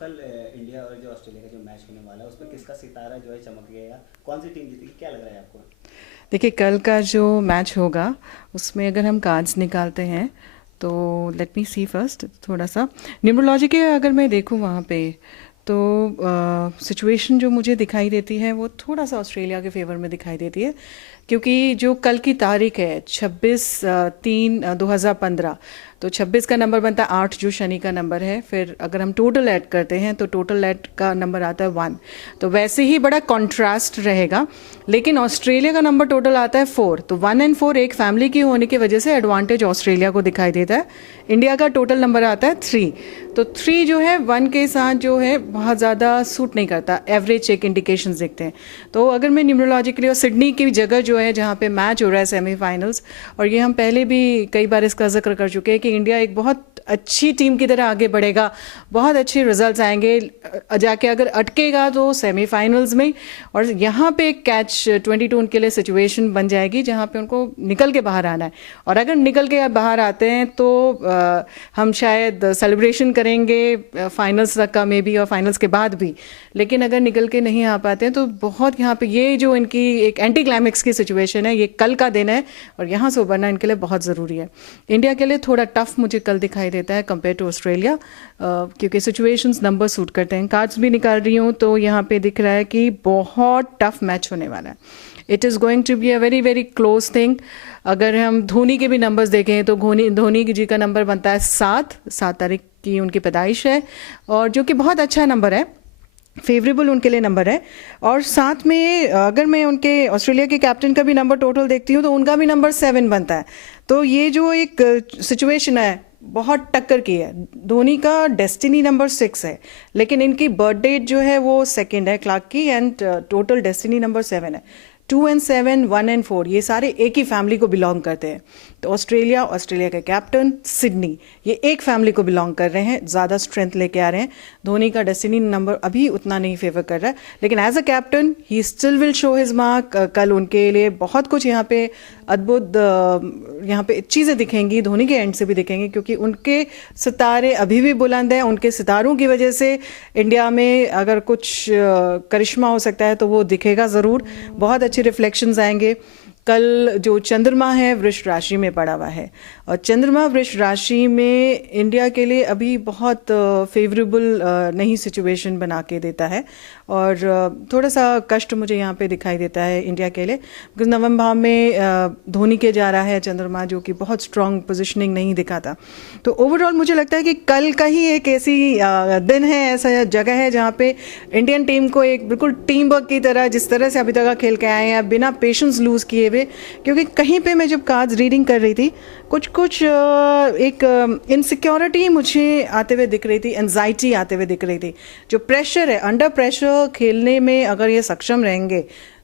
कल इंडिया और जो ऑस्ट्रेलिया का जो मैच होने वाला है उस पर किसका सितारा जो है चमकेगा, कौन सी टीम जीतेगी, क्या लग रहा है आपको? देखिए, कल का जो मैच होगा उसमें अगर हम कार्ड्स निकालते हैं तो लेट मी सी फर्स्ट थोड़ा सा न्यूमरोलॉजी के अगर मैं देखूँ वहाँ पे तो सिचुएशन जो मुझे दिखाई देती है वो थोड़ा सा ऑस्ट्रेलिया के फेवर में दिखाई देती है, क्योंकि जो कल की तारीख है 26/3/2015, तो 26 का नंबर बनता है 8 जो शनि का नंबर है। फिर अगर हम टोटल ऐड करते हैं तो टोटल ऐड का नंबर आता है 1, तो वैसे ही बड़ा कॉन्ट्रास्ट रहेगा। लेकिन ऑस्ट्रेलिया का नंबर टोटल आता है 4, तो 1 और 4 एक फैमिली की होने की वजह से एडवांटेज ऑस्ट्रेलिया को दिखाई देता है। इंडिया का टोटल नंबर आता है 3, तो 3 जो है 1 के साथ जो है बहुत ज़्यादा सूट नहीं करता, एवरेज चेक इंडिकेशंस दिखते हैं। तो अगर मैं न्यूमरोलॉजिकली और सिडनी की जगह जो है जहाँ पे मैच हो रहा है सेमीफाइनल्स, और ये हम पहले भी कई बार इसका जिक्र कर चुके हैं कि इंडिया एक बहुत अच्छी टीम की तरह आगे बढ़ेगा, बहुत अच्छे रिजल्ट्स आएंगे, जाके अगर अटकेगा तो सेमीफाइनल्स में, और यहाँ पे कैच 22 उनके लिए सिचुएशन बन जाएगी जहाँ पे उनको निकल के बाहर आना है। और अगर निकल के बाहर आते हैं तो हम शायद सेलिब्रेशन करेंगे फाइनल्स तक का मे बी, और फाइनल्स के बाद भी। लेकिन अगर निकल के नहीं आ पाते हैं तो बहुत यहाँ पे ये जो इनकी एक एंटी क्लाइमेक्स की सिचुएशन है, ये कल का दिन है और यहाँ से उबरना इनके लिए बहुत ज़रूरी है। इंडिया के लिए थोड़ा टफ मुझे कल दिखाई देता है कंपेयर टू ऑस्ट्रेलिया, क्योंकि सिचुएशंस नंबर सूट करते हैं। कार्ड्स भी निकाल रही हूँ तो यहाँ पे दिख रहा है कि बहुत टफ मैच होने वाला है। It is going to be a very very close thing. अगर हम धोनी के भी नंबर्स देखें तो धोनी जी का नंबर बनता है 7 तारीख की उनकी पैदाइश है, और जो कि बहुत अच्छा नंबर है, फेवरेबल उनके लिए नंबर है। और साथ में अगर मैं उनके ऑस्ट्रेलिया के कैप्टन का भी नंबर टोटल देखती हूँ तो उनका भी नंबर 7 बनता है। तो ये जो एक सिचुएशन है बहुत टक्कर की है। धोनी का डेस्टिनी नंबर 6 है, लेकिन इनकी बर्थ डेट जो है वो 2 है क्लार्क की, एंड टोटल डेस्टिनी नंबर 7 है। 2 और 7, 1 और 4 ये सारे एक ही फैमिली को बिलोंग करते हैं। तो ऑस्ट्रेलिया के कैप्टन, सिडनी, ये एक फैमिली को बिलोंग कर रहे हैं, ज़्यादा स्ट्रेंथ लेके आ रहे हैं। धोनी का डेस्टिनी नंबर अभी उतना नहीं फेवर कर रहा है, लेकिन as a captain he still will show his mark. कल उनके लिए बहुत कुछ यहाँ पे अद्भुत यहाँ पे चीज़ें दिखेंगी, धोनी के एंड से भी दिखेंगी, क्योंकि उनके सितारे अभी भी बुलंद हैं। उनके सितारों की वजह से इंडिया में अगर कुछ करिश्मा हो सकता है तो वो दिखेगा ज़रूर। बहुत अच्छे रिफ्लेक्शंस आएंगे। कल जो चंद्रमा है वृष राशि में पड़ा हुआ है, और चंद्रमा वृष राशि में इंडिया के लिए अभी बहुत फेवरेबल नहीं सिचुएशन बना के देता है, और थोड़ा सा कष्ट मुझे यहाँ पे दिखाई देता है इंडिया के लिए, बिकॉज नवम भाव में धोनी के जा रहा है चंद्रमा, जो कि बहुत स्ट्रॉन्ग पोजिशनिंग नहीं दिखाता। तो ओवरऑल मुझे लगता है कि कल का ही एक ऐसी दिन है, ऐसा जगह है जहाँ पे इंडियन टीम को एक बिल्कुल टीम वर्क की तरह, जिस तरह से अभी तक खेल के आए हैं बिना पेशेंस लूज़ किए हुए। क्योंकि कहीं पे मैं जब कार्ड्स रीडिंग कर रही थी कुछ एक इनसिक्योरिटी मुझे आते हुए दिख रही थी, एंजाइटी आते हुए दिख रही थी। जो प्रेशर है, अंडर प्रेशर खेलने में अगर ये सक्षम रहेंगे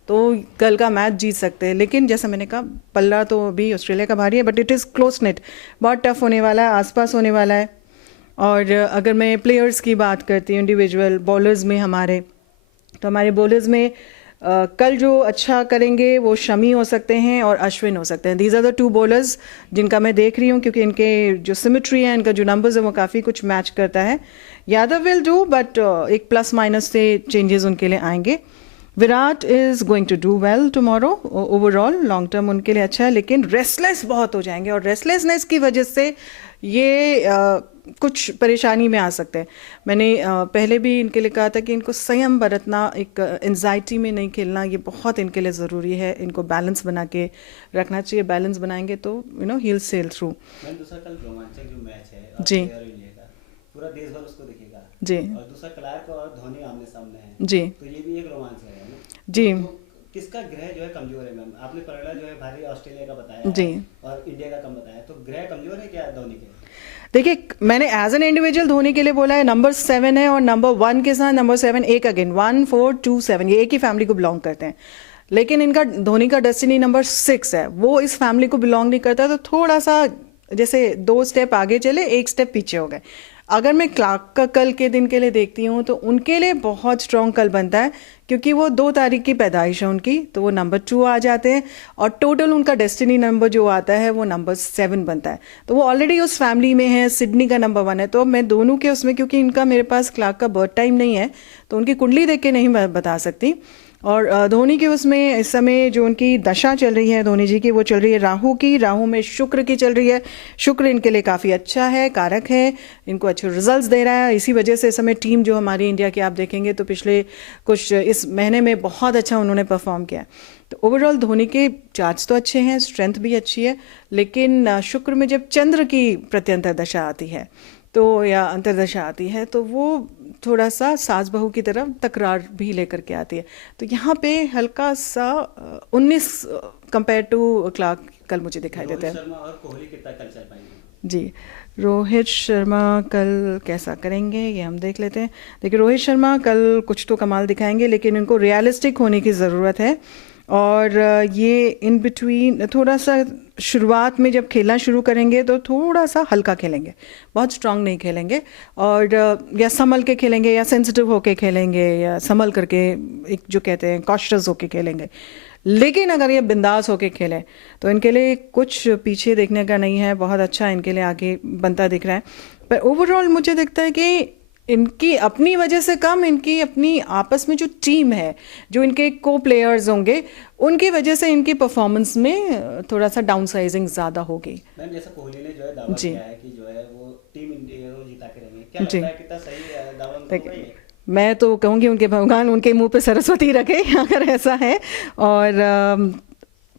तो कल का मैच जीत सकते हैं। लेकिन जैसा मैंने कहा पल्ला तो अभी ऑस्ट्रेलिया का भारी है, but it is close net, बहुत टफ होने वाला है, आसपास होने वाला है। और अगर मैं प्लेयर्स की बात करती हूँ इंडिविजुअल बॉलर्स में हमारे, तो हमारे बॉलर्स में कल जो अच्छा करेंगे वो शमी हो सकते हैं और अश्विन हो सकते हैं। दीज आर द 2 बॉलर्स जिनका मैं देख रही हूँ, क्योंकि इनके जो सिमेट्री है, इनका जो नंबर्स है वो काफ़ी कुछ मैच करता है। यादव विल डू, बट एक प्लस माइनस से चेंजेस उनके लिए आएंगे। Virat is going to do well tomorrow, overall long term उनके लिए अच्छा है, लेकिन रेस्टलेस बहुत हो जाएंगे, और रेस्टलेसनेस की वजह से ये कुछ परेशानी में आ सकते हैं। मैंने पहले भी इनके लिए कहा था कि इनको संयम बरतना, एक एंजाइटी में नहीं खेलना, ये बहुत इनके लिए ज़रूरी है। इनको बैलेंस बना के रखना चाहिए, बैलेंस बनाएंगे तो he will sail through. Ma'am, दूसरा कल रोमांचक जो मैच है जी ऑस्ट्रेलिया और इंडिया का, पूरा देश भर उसको देखेगा। जी और दूसरा क्लार्क और धोनी आमने सामने है, जी तो ये भी एक रोमांच है ना? जी तो किसका ग्रह जो है कमजोर है? मैम, आपने पलड़ा जो है भारी ऑस्ट्रेलिया का बताया जी है और इंडिया का कम बताया, तो ग्रह कमजोर है क्या धोनी के? देखिए, मैंने एज एन इंडिविजुअल धोनी के लिए बोला है, नंबर 7 है, और नंबर 1 के साथ नंबर 7 एक अगेन 1 4 2 7 ये एक ही फैमिली को बिलोंग करते हैं। लेकिन इनका धोनी का डेस्टिनी नंबर 6 है, वो इस फैमिली को बिलोंग नहीं करता, तो थोड़ा सा जैसे 2 स्टेप आगे चले 1 स्टेप पीछे हो गए। अगर मैं क्लार्क का कल के दिन के लिए देखती हूँ तो उनके लिए बहुत स्ट्रॉन्ग कल बनता है, क्योंकि वो 2 तारीख की पैदाइश है उनकी, तो वो नंबर 2 आ जाते हैं और टोटल उनका डेस्टिनी नंबर जो आता है वो नंबर 7 बनता है। तो वो ऑलरेडी उस फैमिली में है, सिडनी का नंबर 1 है। तो मैं दोनों के उसमें, क्योंकि इनका मेरे पास क्लार्क का बर्थ टाइम नहीं है तो उनकी कुंडली देख के नहीं बता सकती। और धोनी के उसमें इस समय जो उनकी दशा चल रही है धोनी जी की, वो चल रही है राहु की, राहु में शुक्र की चल रही है। शुक्र इनके लिए काफ़ी अच्छा है, कारक है, इनको अच्छे रिजल्ट्स दे रहा है। इसी वजह से इस समय टीम जो हमारी इंडिया की आप देखेंगे तो पिछले कुछ इस महीने में बहुत अच्छा उन्होंने परफॉर्म किया। तो ओवरऑल धोनी के चार्ट्स तो अच्छे हैं, स्ट्रेंथ भी अच्छी है, लेकिन शुक्र में जब चंद्र की प्रत्यंतर दशा आती है तो या अंतर्दशा आती है तो वो थोड़ा सा सास बहू की तरफ तकरार भी लेकर के आती है। तो यहाँ पे हल्का सा 19 कंपेयर टू क्लार्क कल मुझे दिखाई देता है। रोहित शर्मा और कोहली कितना कल चल पाएंगे? जी, रोहित शर्मा कल कैसा करेंगे ये हम देख लेते हैं। देखिए, रोहित शर्मा कल कुछ तो कमाल दिखाएंगे, लेकिन इनको रियलिस्टिक होने की ज़रूरत है। और ये इन बिटवीन थोड़ा सा शुरुआत में जब खेलना शुरू करेंगे तो थोड़ा सा हल्का खेलेंगे, बहुत स्ट्रांग नहीं खेलेंगे, और या संभल के खेलेंगे या सेंसिटिव होके खेलेंगे या संभल करके, एक जो कहते हैं कॉशियस होके खेलेंगे। लेकिन अगर ये बिंदास होके खेलें तो इनके लिए कुछ पीछे देखने का नहीं है, बहुत अच्छा इनके लिए आगे बनता दिख रहा है। पर ओवरऑल मुझे दिखता है कि इनकी अपनी वजह से कम, इनकी अपनी आपस में जो टीम है, जो इनके को प्लेयर्स होंगे, उनकी वजह से इनकी परफॉर्मेंस में थोड़ा सा डाउन साइजिंग ज़्यादा होगी। मैम, जैसा कोहली ने जो है दावा जी। किया है कि जो है वो टीम इंडिया को जिता के रहेंगे, क्या जी। लगता है कितना सही दावा उनका होगा ये? मैं तो कहूँगी उनके भगवान उनके मुंह पे सरस्वती रखे अगर ऐसा है। और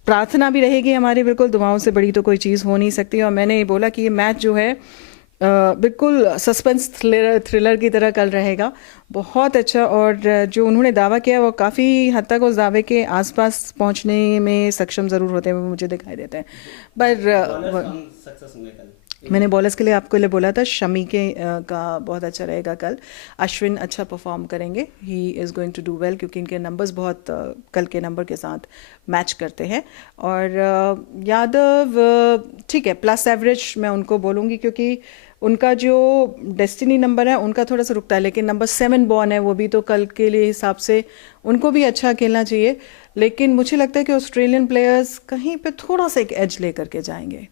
प्रार्थना भी रहेगी हमारी, बिल्कुल दुआओं से बड़ी तो कोई चीज़ हो नहीं सकती। और मैंने ये बोला कि ये मैच जो है बिल्कुल सस्पेंस थ्रिलर की तरह कल रहेगा, बहुत अच्छा। और जो उन्होंने दावा किया वो काफ़ी हद तक उस दावे के आसपास पहुंचने में सक्षम ज़रूर होते हैं, वो मुझे दिखाई देते हैं। पर सक्सेस होंगे कल? मैंने बॉलर्स के लिए आपके लिए बोला था शमी का बहुत अच्छा रहेगा कल। अश्विन अच्छा परफॉर्म करेंगे, he is going to do well, क्योंकि इनके नंबर्स बहुत कल के नंबर के साथ मैच करते हैं। और यादव ठीक है, प्लस एवरेज मैं उनको बोलूँगी, क्योंकि उनका जो डेस्टिनी नंबर है उनका थोड़ा सा रुकता है, लेकिन नंबर 7 बॉर्न है, वो भी तो कल के लिए हिसाब से उनको भी अच्छा खेलना चाहिए। लेकिन मुझे लगता है कि ऑस्ट्रेलियन प्लेयर्स कहीं पे थोड़ा सा एक एज ले करके जाएंगे।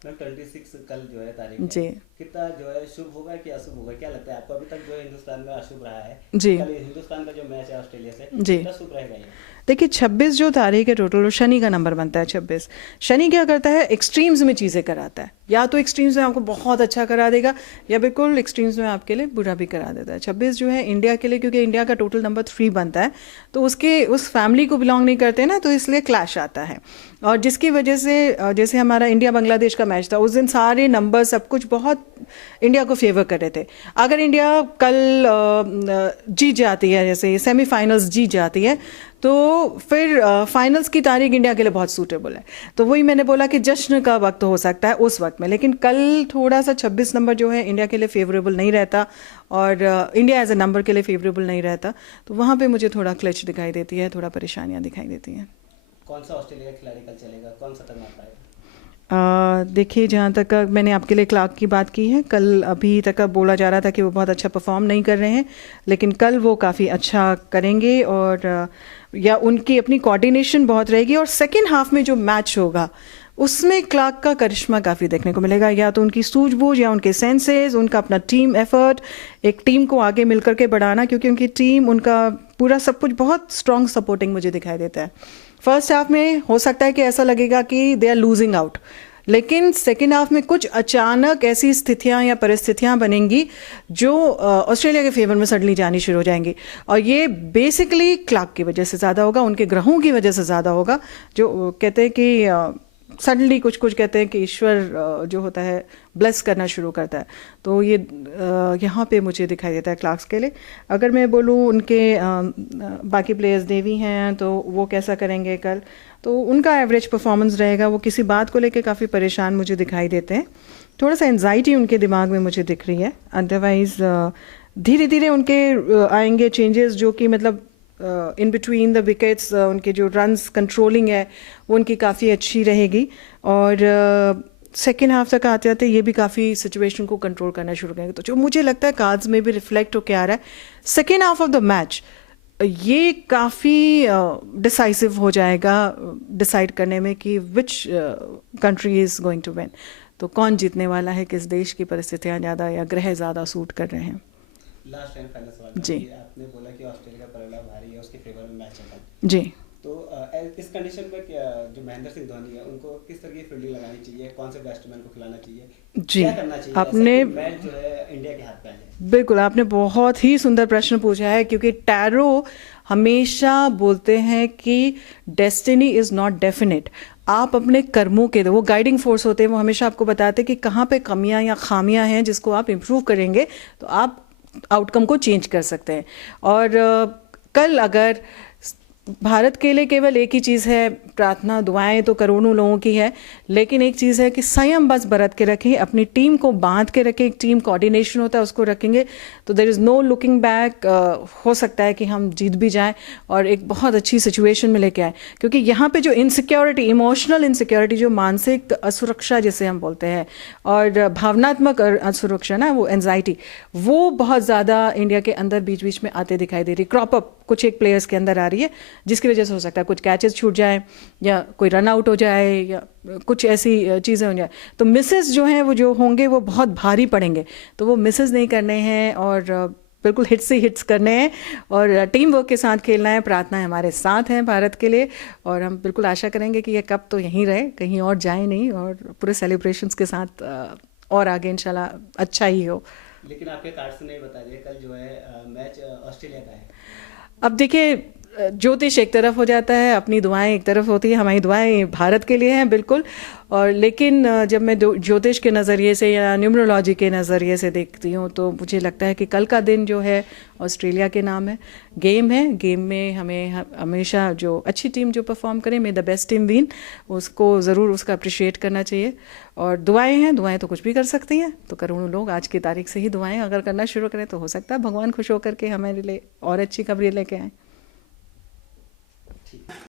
26 कल जो है तारीख है, जी। कितना जो है शुभ होगा कि अशुभ होगा, क्या लगता है आपको? अभी तक जो है हिंदुस्तान में अशुभ रहा है, जी। कल हिंदुस्तान का जो मैच है ऑस्ट्रेलिया से, जी। कितना शुभ रहेगा ये? देखिए, 26 जो तारीख है टोटल, शनि का नंबर बनता है 26। शनि क्या करता है, एक्सट्रीम्स में चीज़ें कराता है, या तो एक्सट्रीम्स में आपको बहुत अच्छा करा देगा या बिल्कुल एक्सट्रीम्स में आपके लिए बुरा भी करा देता है। 26 जो है इंडिया के लिए, क्योंकि इंडिया का टोटल नंबर 3 बनता है, तो उसके उस फैमिली को बिलोंग नहीं करते ना, तो इसलिए क्लैश आता है। और जिसकी वजह से जैसे हमारा इंडिया बांग्लादेश का मैच था, उस दिन सारे नंबर सब कुछ बहुत इंडिया को फेवर कर रहे थे। अगर इंडिया कल जीत जाती है, जैसे सेमीफाइनल्स जीत जाती है, तो फिर फाइनल्स की तारीख इंडिया के लिए बहुत सूटेबल है। तो वही मैंने बोला कि जश्न का वक्त हो सकता है उस वक्त में, लेकिन कल थोड़ा सा 26 नंबर जो है इंडिया के लिए फेवरेबल नहीं रहता, और इंडिया एज ए नंबर के लिए फेवरेबल नहीं रहता, तो वहाँ पे मुझे थोड़ा क्लच दिखाई देती है, थोड़ा परेशानियाँ दिखाई देती हैं। कौन सा ऑस्ट्रेलिया का खिलाड़ी कल चलेगा, कौन सा तक मार पाएगा? देखिए, जहाँ तक मैंने आपके लिए क्लार्क की बात की है, कल अभी तक बोला जा रहा था कि वो बहुत अच्छा परफॉर्म नहीं कर रहे हैं, लेकिन कल वो काफ़ी अच्छा करेंगे, और या उनकी अपनी कोऑर्डिनेशन बहुत रहेगी। और सेकेंड हाफ में जो मैच होगा उसमें क्लार्क का करिश्मा काफ़ी देखने को मिलेगा, या तो उनकी सूझबूझ या उनके सेंसेस, उनका अपना टीम एफर्ट, एक टीम को आगे मिल करके बढ़ाना, क्योंकि उनकी टीम, उनका पूरा सब कुछ बहुत स्ट्रॉन्ग सपोर्टिंग मुझे दिखाई देता है। फर्स्ट हाफ में हो सकता है कि ऐसा लगेगा कि दे आर लूजिंग आउट, लेकिन सेकेंड हाफ में कुछ अचानक ऐसी स्थितियां या परिस्थितियां बनेंगी जो ऑस्ट्रेलिया के फेवर में सडनली जानी शुरू हो जाएंगी, और ये बेसिकली क्लार्क की वजह से ज़्यादा होगा, उनके ग्रहों की वजह से ज़्यादा होगा। जो कहते हैं कि सडनली कुछ कहते हैं कि ईश्वर जो होता है ब्लेस करना शुरू करता है, तो ये यहाँ पे मुझे दिखाई देता है क्लार्क्स के लिए। अगर मैं बोलूँ उनके बाकी प्लेयर्स देवी हैं तो वो कैसा करेंगे कल, तो उनका एवरेज परफॉर्मेंस रहेगा। वो किसी बात को लेकर काफ़ी परेशान मुझे दिखाई देते हैं, थोड़ा सा एंजाइटी उनके दिमाग में मुझे दिख रही है। अदरवाइज धीरे धीरे उनके आएंगे चेंजेस, जो कि मतलब इन बिटवीन द विकेट्स उनके जो रन्स कंट्रोलिंग है वो उनकी काफ़ी अच्छी रहेगी। और सेकेंड हाफ तक आते आते ये भी काफ़ी सिचुएशन को कंट्रोल करना शुरू करेंगे। तो जो मुझे लगता है कार्ड्स में भी रिफ्लेक्ट होकर आ रहा है, second half of the match ये काफ़ी डिसाइसिव हो जाएगा डिसाइड करने में कि which country is going to win. तो कौन जीतने वाला है, किस देश की परिस्थितियाँ ज़्यादा या ग्रह ज़्यादा सूट कर रहे हैं। लास्ट एंड फाइनल सवाल जी। आपने बोला कि ऑस्ट्रेलिया का परिणाम भारी है, उसके फेवर में मैच चल रहा है, जी, तो इस कंडीशन में जो महेंद्र सिंह धोनी है उनको किस तरह की फील्डिंग लगानी चाहिए, कौन से बैट्समैन को खिलाना चाहिए, जी, क्या करना चाहिए आपने ऐसा कि मैच जो है इंडिया के हाथ में आ जाए? बिल्कुल आपने बहुत ही सुंदर प्रश्न पूछा है, क्योंकि टैरो हमेशा बोलते हैं कि डेस्टिनी इज़ नॉट डेफिनेट। आप अपने कर्मों के, वो गाइडिंग फोर्स होते हैं, वो हमेशा आपको बताते हैं कि कहाँ पे कमियां या खामियां हैं जिसको आप इम्प्रूव करेंगे तो आप आउटकम को चेंज कर सकते हैं। और कल अगर भारत के लिए केवल एक ही चीज़ है, प्रार्थना दुआएं तो करोड़ों लोगों की है, लेकिन एक चीज़ है कि संयम बस बरत के रखें, अपनी टीम को बांध के रखें, एक टीम कोऑर्डिनेशन होता है उसको रखेंगे तो there is no looking back. हो सकता है कि हम जीत भी जाएं और एक बहुत अच्छी सिचुएशन में लेके आए, क्योंकि यहाँ पे जो इनसिक्योरिटी, इमोशनल इनसिक्योरिटी, जो मानसिक असुरक्षा जिसे हम बोलते हैं, और भावनात्मक असुरक्षा ना, वो एनजाइटी, वो बहुत ज़्यादा इंडिया के अंदर बीच बीच में आते दिखाई दे रही, क्रॉप अप कुछ एक प्लेयर्स के अंदर आ रही है, जिसकी वजह से हो सकता है कुछ कैचेस छूट जाए या कोई रन आउट हो जाए या कुछ ऐसी चीज़ें हो जाए। तो मिसेस जो हैं वो जो होंगे वो बहुत भारी पड़ेंगे, तो वो मिसेस नहीं करने हैं और बिल्कुल हिट्स ही हिट्स करने हैं और टीम वर्क के साथ खेलना है। प्रार्थना हमारे साथ हैं भारत के लिए और हम बिल्कुल आशा करेंगे कि ये कप तो यहीं रहे, कहीं और जाए नहीं, और पूरे सेलिब्रेशंस के साथ और आगे इंशाल्लाह अच्छा ही हो। लेकिन आपके कार्ड से नहीं बता दिए, कल जो है मैच ऑस्ट्रेलिया का है। अब देखिए, ज्योतिष एक तरफ हो जाता है, अपनी दुआएं एक तरफ होती है, हमारी दुआएं भारत के लिए हैं बिल्कुल। और लेकिन जब मैं ज्योतिष के नज़रिए से या न्यूमरोलॉजी के नज़रिए से देखती हूँ तो मुझे लगता है कि कल का दिन जो है ऑस्ट्रेलिया के नाम है। गेम है, गेम में हमें हमेशा जो अच्छी टीम जो परफॉर्म करे, मे द बेस्ट टीम विन, उसको ज़रूर उसका अप्रिशिएट करना चाहिए। और दुआएं हैं, दुआएं तो कुछ भी कर सकती हैं, तो करोड़ों लोग आज की तारीख से ही दुआएं अगर करना शुरू करें तो हो सकता है भगवान खुश होकर के हमारे लिए और अच्छी खबरें लेके आएँ।